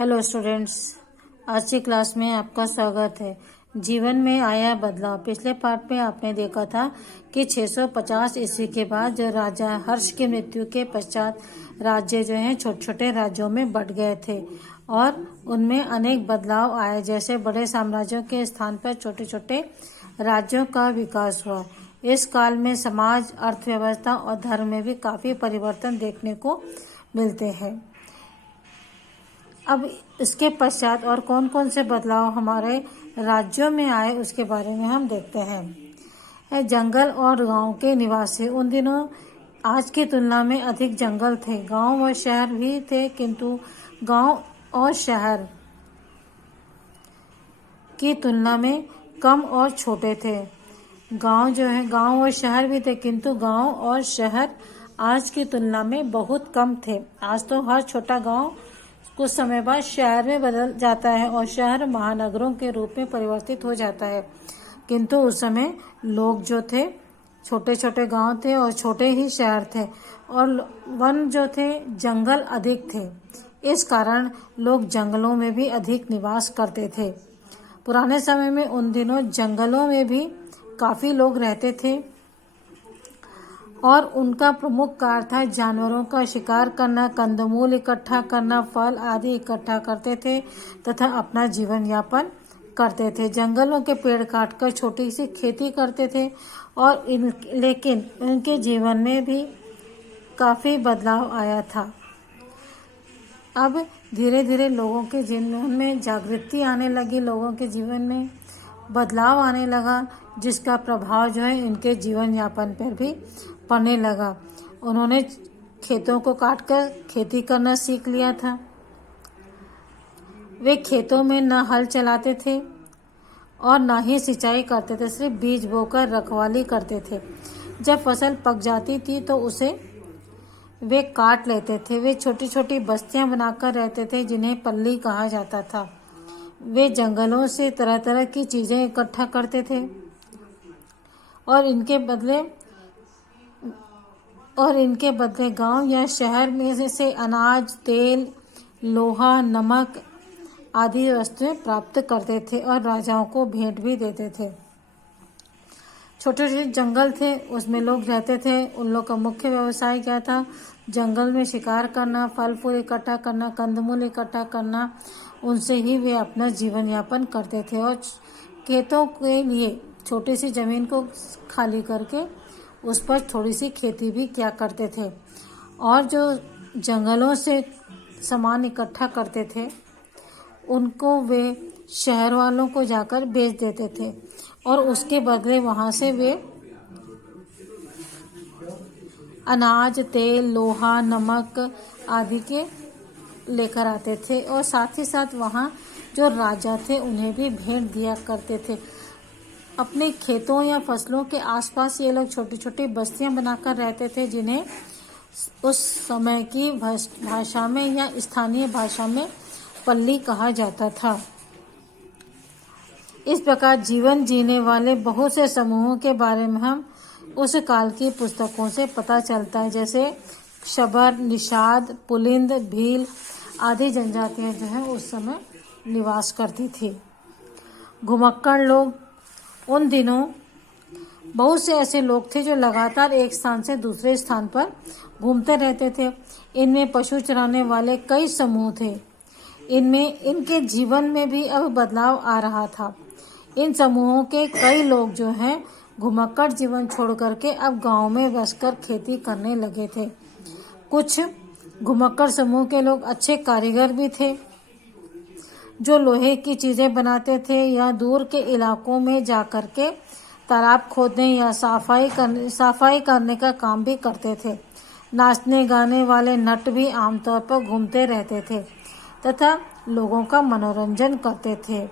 Hello students, आज की class में आपका स्वागत है। जीवन में आया बदलाव। पिछले पार्ट में आपने देखा था कि 650 ईस्वी के बाद जो राजा हर्ष की मृत्यु के पश्चात राज्य जो हैं छोटे छोटे राज्यों में बंट गए थे और उनमें अनेक बदलाव आए। जैसे बड़े साम्राज्यों के स्थान पर छोटे छोटे राज्यों का विकास हुआ। इस काल में समाज, अर्थव्यवस्था और धर्म में भी काफी परिवर्तन देखने को मिलते हैं। अब इसके पश्चात और कौन कौन से बदलाव हमारे राज्यों में आए उसके बारे में हम देखते हैं। जंगल और गांव के निवासी। उन दिनों आज की तुलना में अधिक जंगल थे। गांव व शहर भी थे, किंतु गांव और शहर की तुलना में कम और छोटे थे। गांव और शहर भी थे, किंतु गांव और शहर आज की तुलना में बहुत कम थे। आज तो हर छोटा गांव कुछ समय बाद शहर में बदल जाता है और शहर महानगरों के रूप में परिवर्तित हो जाता है, किंतु उस समय लोग जो थे छोटे छोटे गांव थे और छोटे ही शहर थे और वन जो थे जंगल अधिक थे। इस कारण लोग जंगलों में भी अधिक निवास करते थे। पुराने समय में उन दिनों जंगलों में भी काफी लोग रहते थे और उनका प्रमुख कार्य था जानवरों का शिकार करना, कंदमूल इकट्ठा करना, फल आदि इकट्ठा करते थे तथा अपना जीवन यापन करते थे। जंगलों के पेड़ काटकर छोटी सी खेती करते थे और लेकिन उनके जीवन में भी काफी बदलाव आया था। अब धीरे धीरे लोगों के जीवन में जागृति आने लगी, लोगों के जीवन में बदलाव आने लगा, जिसका प्रभाव जो है इनके जीवन यापन पर भी पड़ने लगा। उन्होंने खेतों को काटकर खेती करना सीख लिया था। वे खेतों में न हल चलाते थे और न ही सिंचाई करते थे, सिर्फ बीज बोकर रखवाली करते थे। जब फसल पक जाती थी तो उसे वे काट लेते थे। वे छोटी छोटी बस्तियां बनाकर रहते थे, जिन्हें पल्ली कहा जाता था। वे जंगलों से तरह तरह की चीजें इकट्ठा करते थे और इनके बदले गांव या शहर में से अनाज, तेल, लोहा, नमक आदि वस्तुएं प्राप्त करते थे और राजाओं को भेंट भी देते थे। छोटे छोटे जंगल थे, उसमें लोग रहते थे। उन लोग का मुख्य व्यवसाय क्या था? जंगल में शिकार करना, फल फूल इकट्ठा करना, कंदमूल इकट्ठा करना। उनसे ही वे अपना जीवन यापन करते थे और खेतों के लिए छोटी सी जमीन को खाली करके उस पर थोड़ी सी खेती भी किया करते थे। और जो जंगलों से सामान इकट्ठा करते थे उनको वे शहर वालों को जाकर बेच देते थे और उसके बदले वहां से वे अनाज, तेल, लोहा, नमक आदि के लेकर आते थे और साथ ही साथ वहां जो राजा थे उन्हें भी भेंट दिया करते थे। अपने खेतों या फसलों के आसपास ये लोग छोटी छोटी बस्तियां बनाकर रहते थे, जिन्हें उस समय की भाषा में या स्थानीय भाषा में पल्ली कहा जाता था। इस प्रकार जीवन जीने वाले बहुत से समूहों के बारे में हम उस काल की पुस्तकों से पता चलता है। जैसे शबर, निषाद, पुलिंद, भील आदि जनजातियां जो है उस समय निवास करती थी। घुमक्कड़ लोग। उन दिनों बहुत से ऐसे लोग थे जो लगातार एक स्थान से दूसरे स्थान पर घूमते रहते थे। इनमें पशु चराने वाले कई समूह थे। इनके जीवन में भी अब बदलाव आ रहा था। इन समूहों के कई लोग जो हैं घुमक्कड़ जीवन छोड़ करके अब गांव में बसकर खेती करने लगे थे। कुछ घुमक्कड़ समूह के लोग अच्छे कारीगर भी थे, जो लोहे की चीजें बनाते थे या दूर के इलाकों में जाकर के तालाब खोदने या सफाई करने का काम भी करते थे। नाचने गाने वाले नट भी आमतौर पर घूमते रहते थे तथा लोगों का मनोरंजन करते थे।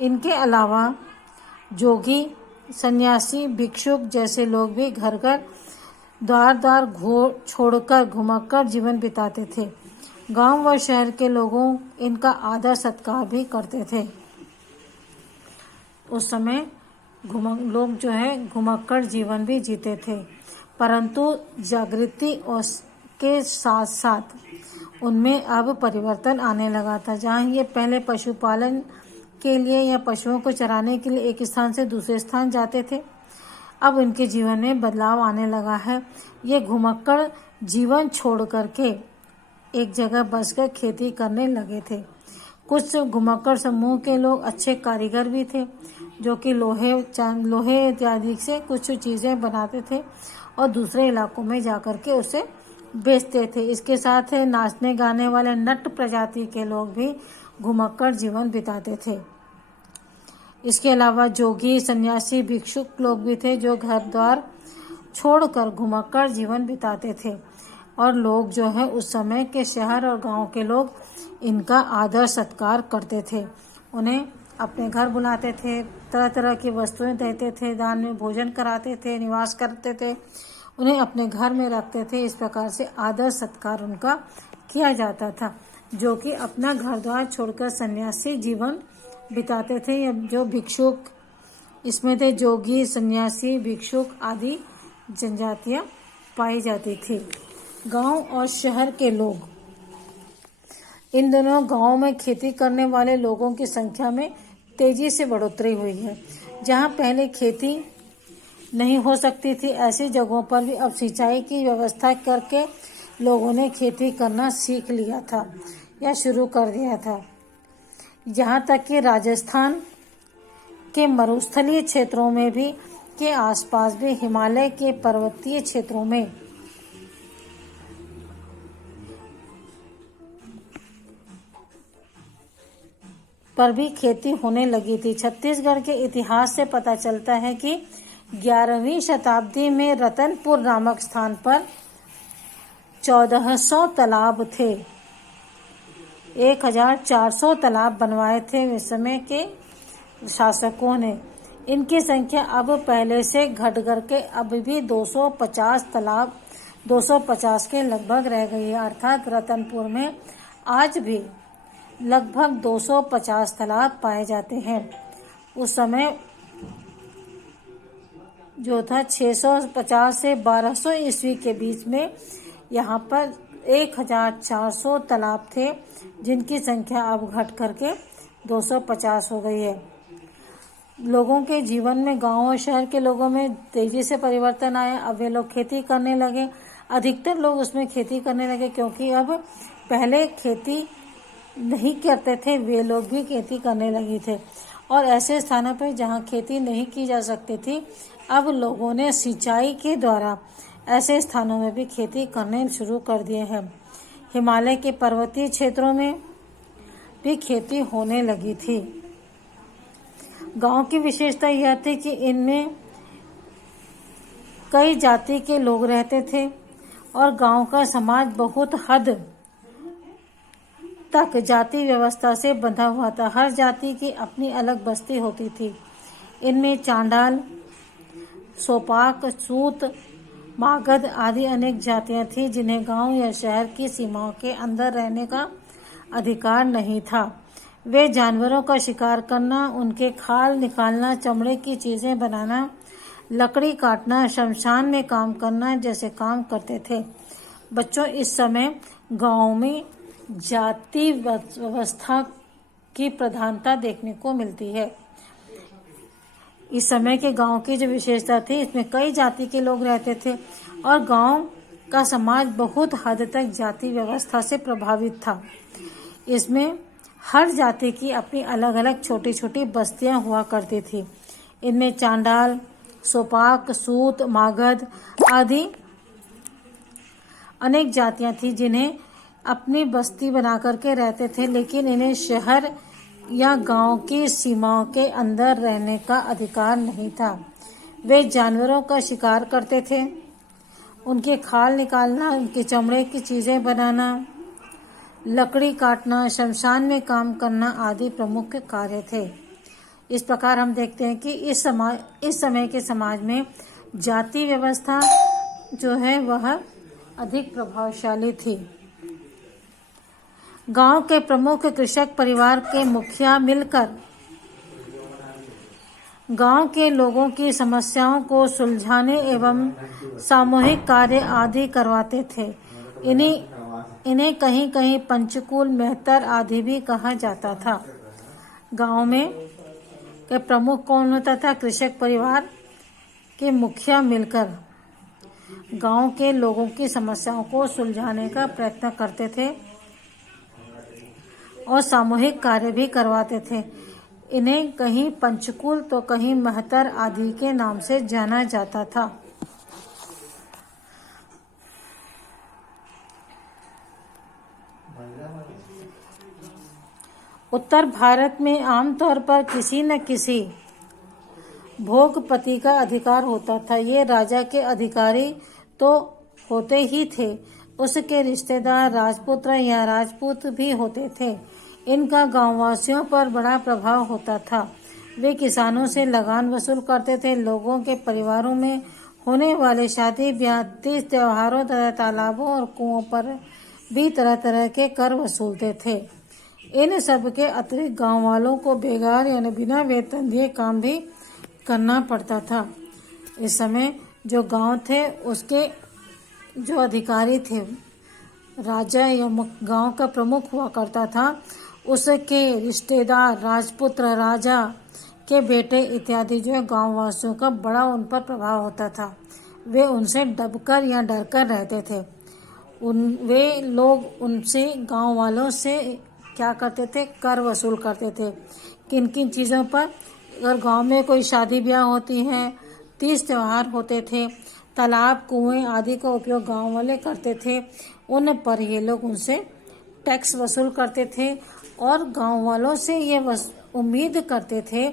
इनके अलावा जोगी, सन्यासी, भिक्षुक जैसे लोग भी घर घर द्वार द्वार छोड़कर घुमक्कड़ जीवन बिताते थे। गांव व शहर के लोगों इनका आदर सत्कार भी करते थे। उस समय लोग जो है घुमक्कड़ जीवन भी जीते थे, परंतु जागृति के साथ साथ उनमें अब परिवर्तन आने लगा था। जहाँ ये पहले पशुपालन के लिए या पशुओं को चराने के लिए एक स्थान से दूसरे स्थान जाते थे, अब उनके जीवन में बदलाव आने लगा है। ये घुमक्कड़ जीवन छोड़ करके एक जगह बसकर खेती करने लगे थे। कुछ घुमक्कड़ समूह के लोग अच्छे कारीगर भी थे, जो कि लोहे इत्यादि से कुछ चीज़ें बनाते थे और दूसरे इलाकों में जाकर के उसे बेचते थे। इसके साथ नाचने गाने वाले नट प्रजाति के लोग भी घुमक्कड़ जीवन बिताते थे। इसके अलावा जोगी, सन्यासी, भिक्षुक लोग भी थे, जो घर द्वार छोड़कर घुमक्कड़ जीवन बिताते थे। और लोग जो है उस समय के शहर और गांव के लोग इनका आदर सत्कार करते थे। उन्हें अपने घर बुलाते थे, तरह तरह की वस्तुएं देते थे, दान में भोजन कराते थे, निवास करते थे, उन्हें अपने घर में रखते थे। इस प्रकार से आदर सत्कार उनका किया जाता था। जो कि अपना घर द्वार छोड़कर सन्यासी जीवन बिताते थे, या जो भिक्षुक इसमें थे, जोगी, सन्यासी, भिक्षुक आदि जनजातियां पाई जाती थी। गांव और शहर के लोग, इन दोनों गांवों में खेती करने वाले लोगों की संख्या में तेजी से बढ़ोतरी हुई है। जहां पहले खेती नहीं हो सकती थी, ऐसी जगहों पर भी अब सिंचाई की व्यवस्था करके लोगों ने खेती करना सीख लिया था या शुरू कर दिया था। यहाँ तक कि राजस्थान के मरुस्थलीय क्षेत्रों में भी के आसपास भी हिमालय के पर्वतीय क्षेत्रों में पर भी खेती होने लगी थी। छत्तीसगढ़ के इतिहास से पता चलता है कि 11वीं शताब्दी में रतनपुर नामक स्थान पर 1400 तालाब थे। 1400 तालाब बनवाए थे इस समय के शासकों ने। इनकी संख्या अब पहले से घट करके अब भी 250 के लगभग रह गई है। अर्थात रतनपुर में आज भी लगभग 250 तालाब पाए जाते हैं। उस समय जो था 650 से 1200 ईस्वी के बीच में यहाँ पर 1400 तालाब थे, जिनकी संख्या अब घट करके 250 हो गई है। लोगों के जीवन में, गांव और शहर के लोगों में तेजी से परिवर्तन आया। अब वे लोग खेती करने लगे, अधिकतर लोग उसमें खेती करने लगे, क्योंकि अब पहले खेती नहीं करते थे, वे लोग भी खेती करने लगे थे। और ऐसे स्थानों पर जहां खेती नहीं की जा सकती थी, अब लोगों ने सिंचाई के द्वारा ऐसे स्थानों में भी खेती करने शुरू कर दिए हैं। हिमालय के पर्वतीय क्षेत्रों में भी खेती होने लगी थी। गांव की विशेषता यह थी कि इनमें कई जाति के लोग रहते थे और गांव का समाज बहुत हद तक जाति व्यवस्था से बंधा हुआ था। हर जाति की अपनी अलग बस्ती होती थी। इनमें चांडाल, सोपाक, सूत, मागध आदि अनेक जातियां थीं, जिन्हें गांव या शहर की सीमाओं के अंदर रहने का अधिकार नहीं था। वे जानवरों का शिकार करना, उनके खाल निकालना, चमड़े की चीजें बनाना, लकड़ी काटना, शमशान में काम करना जैसे काम करते थे। बच्चों, इस समय गांव में जाति व्यवस्था की प्रधानता देखने को मिलती है। इस समय के गांव की जो विशेषता थी, इसमें कई जाति के लोग रहते थे और गांव का समाज बहुत हद तक जाति व्यवस्था से प्रभावित था। इसमें हर जाति की अपनी अलग अलग छोटी छोटी बस्तियां हुआ करती थी। इनमें चांडाल, सोपाक, सूत, मागध आदि अनेक जातियां थी, जिन्हें अपनी बस्ती बना करके रहते थे, लेकिन इन्हें शहर या गांव की सीमाओं के अंदर रहने का अधिकार नहीं था। वे जानवरों का शिकार करते थे, उनके खाल निकालना, उनके चमड़े की चीजें बनाना, लकड़ी काटना, शमशान में काम करना आदि प्रमुख कार्य थे। इस प्रकार हम देखते हैं कि इस समय के समाज में जाति व्यवस्था जो है वह अधिक प्रभावशाली थी। गांव के प्रमुख कृषक परिवार के मुखिया मिलकर गांव के लोगों की समस्याओं को सुलझाने एवं सामूहिक कार्य आदि करवाते थे। इन्हें कहीं कहीं पंचकुल, मेहतर आदि भी कहा जाता था। गांव में के प्रमुख कौन होता था? कृषक परिवार के मुखिया मिलकर गांव के लोगों की समस्याओं को सुलझाने का प्रयत्न करते थे और सामूहिक कार्य भी करवाते थे। इन्हें कहीं पंचकुल तो कहीं मेहतर आदि के नाम से जाना जाता था। उत्तर भारत में आमतौर पर किसी न किसी भोगपति का अधिकार होता था। ये राजा के अधिकारी तो होते ही थे, उसके रिश्तेदार राजपुत्र या राजपूत भी होते थे। इनका गांववासियों पर बड़ा प्रभाव होता था। वे किसानों से लगान वसूल करते थे। लोगों के परिवारों में होने वाले शादी ब्याह, तीज त्योहारों तथा तालाबों और कुओं पर भी तरह तरह के कर वसूलते थे। इन सब के अतिरिक्त गांव वालों को बेगार यानी बिना वेतन दिए काम भी करना पड़ता था। इस समय जो गांव थे उसके जो अधिकारी थे, राजा या गांव का प्रमुख हुआ करता था, उसके रिश्तेदार राजपुत्र, राजा के बेटे इत्यादि जो है गाँव वासियों का बड़ा उन पर प्रभाव होता था। वे उनसे दबकर या डरकर रहते थे। वे लोग उनसे, गांव वालों से क्या करते थे? कर वसूल करते थे। किन किन चीज़ों पर? अगर गांव में कोई शादी ब्याह होती है, तीज त्योहार होते थे, तालाब कुएं आदि का उपयोग गांव वाले करते थे, उन पर ये लोग उनसे टैक्स वसूल करते थे और गांव वालों से ये उम्मीद करते थे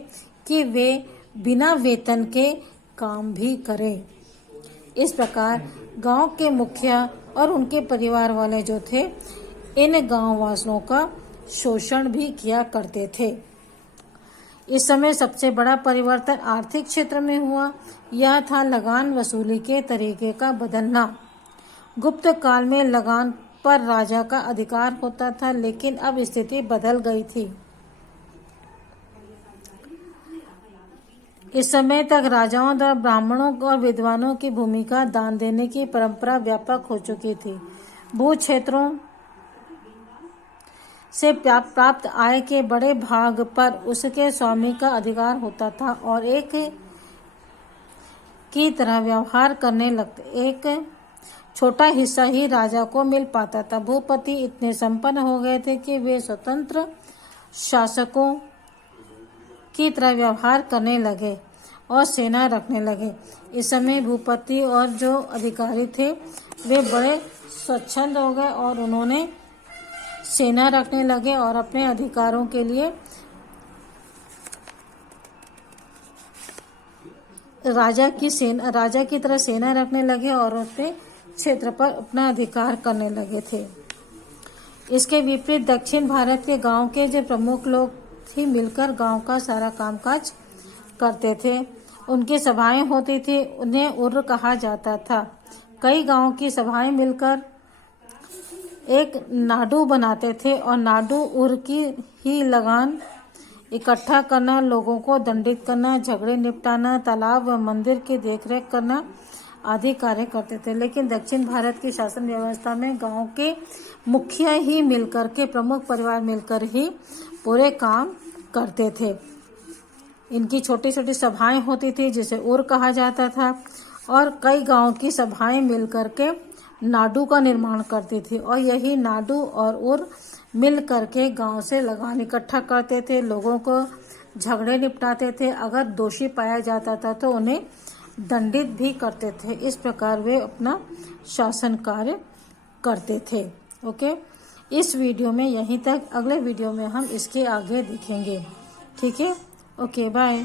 कि वे बिना वेतन के काम भी करें। इस प्रकार गांव के मुखिया और उनके परिवार वाले जो थे, इन गांव वासियों का शोषण भी किया करते थे। इस समय सबसे बड़ा परिवर्तन आर्थिक क्षेत्र में हुआ। यह था लगान वसूली के तरीके का बदलना। गुप्त काल में लगान पर राजा का अधिकार होता था, लेकिन अब स्थिति बदल गई थी। इस समय तक राजाओं द्वारा ब्राह्मणों और विद्वानों की भूमिका दान देने की परंपरा व्यापक हो चुकी थी। भू क्षेत्रों से प्राप्त आय के बड़े भाग पर उसके स्वामी का अधिकार होता था और एक की तरह व्यवहार करने लगते। एक छोटा हिस्सा ही राजा को मिल पाता था। भूपति इतने संपन्न हो गए थे कि वे स्वतंत्र शासकों की तरह व्यवहार करने लगे और सेना रखने लगे। इस समय भूपति और जो अधिकारी थे वे बड़े स्वच्छंद हो गए और उन्होंने सेना रखने लगे और अपने अधिकारों के लिए राजा की तरह सेना रखने लगे और अपने क्षेत्र पर अपना अधिकार करने लगे थे। इसके विपरीत दक्षिण भारत के गांव के जो प्रमुख लोग ही मिलकर गांव का सारा कामकाज करते थे। उनकी सभाएं होती थी, उन्हें उर्र कहा जाता था। कई गांव की सभाएं मिलकर एक नाडू बनाते थे और नाडू उर्र की ही लगान इकट्ठा करना, लोगों को दंडित करना, झगड़े निपटाना, तालाब व मंदिर की देखरेख करना आदि कार्य करते थे। लेकिन दक्षिण भारत की शासन व्यवस्था में गांव के मुखिया ही मिलकर के, प्रमुख परिवार मिलकर ही पूरे काम करते थे। इनकी छोटी छोटी सभाएं होती थी जिसे उर्र कहा जाता था और कई गांव की सभाएं मिलकर के नाडू का निर्माण करती थी और यही नाडू और उर्र मिल करके गांव से लगान इकट्ठा करते थे, लोगों को झगड़े निपटाते थे। अगर दोषी पाया जाता था तो उन्हें दंडित भी करते थे। इस प्रकार वे अपना शासन कार्य करते थे। ओके, इस वीडियो में यहीं तक। अगले वीडियो में हम इसके आगे देखेंगे। ठीक है, ओके, बाय।